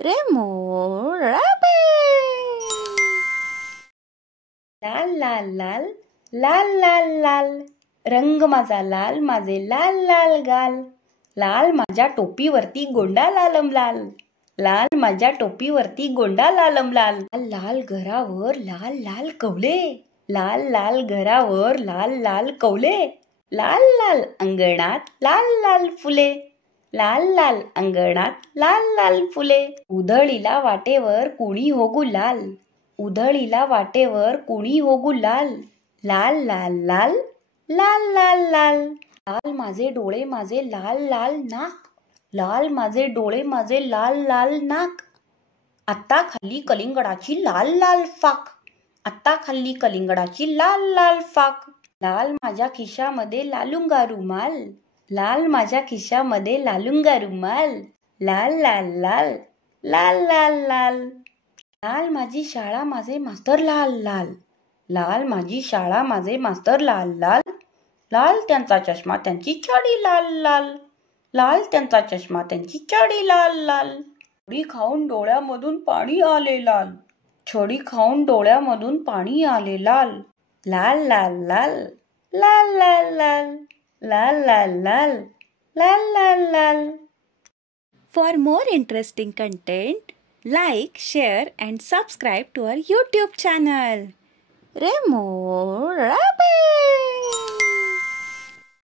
Remo Rabbit. लाल लाल लाल लाल लाल लाल रंग माझा लाल माझे लाल लाल गाल लाल माझ्या टोपीवरती गोंडा लालम लाल लाल माझ्या टोपीवरती गोंडा लालम लाल लाल घरावर लाल लाल कवले लाल लाल घरावर लाल लाल कवले लाल लाल अंगणात लाल लाल फुले लाल लाल अंगणात लाल लाल फुले उधळीला वाटेवर कुणी हो गुलाल उधळीला वाटेवर कुणी हो गुलाल लाल लाल लाल लाल लाल लाल लाल माझे डोळे माझे लाल लाल नाक लाल माझे डोळे माझे लाल लाल नाक आत्ता खाल्ली कलिंगडाची लाल लाल फाक आत्ता खाल्ली कलिंगडाची लाल लाल फाक लाल माझ्या खिशामध्ये लालुंगा रुमाल लाल माझ्या खिशामध्ये लालुंगा रुमाल लाल लाल लाल लाल लाल लाल लाल माझी शाळा माझे मास्तर लाल लाल लाल माझी शाळा माझे मास्तर लाल लाल लाल त्यांचा चष्मा त्यांची छडी लाल लाल लाल त्यांचा चष्मा त्यांची छडी लाल लाल छडी खाऊन डोळ्यामधून पाणी आले लाल छडी खाऊन डोळ्यामधून पाणी आले लाल लाल लाल लाल लाल लाल लाल लाल लाल लाल लाल लाल लाल. For more interesting content, like, share and subscribe to our YouTube channel. Remo Rabbit.